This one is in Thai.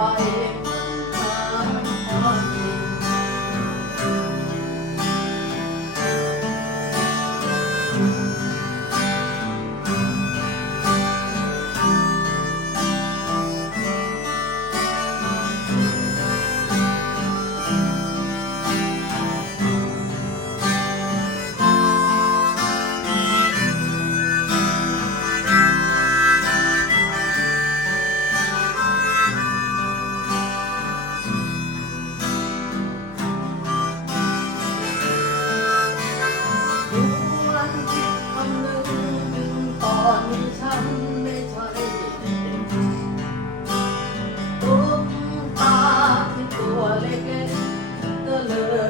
ไปหาความจริงอืม อนนี้ฉันไม่ใช่ตุ๊กตาตัวเล็กเธอเลย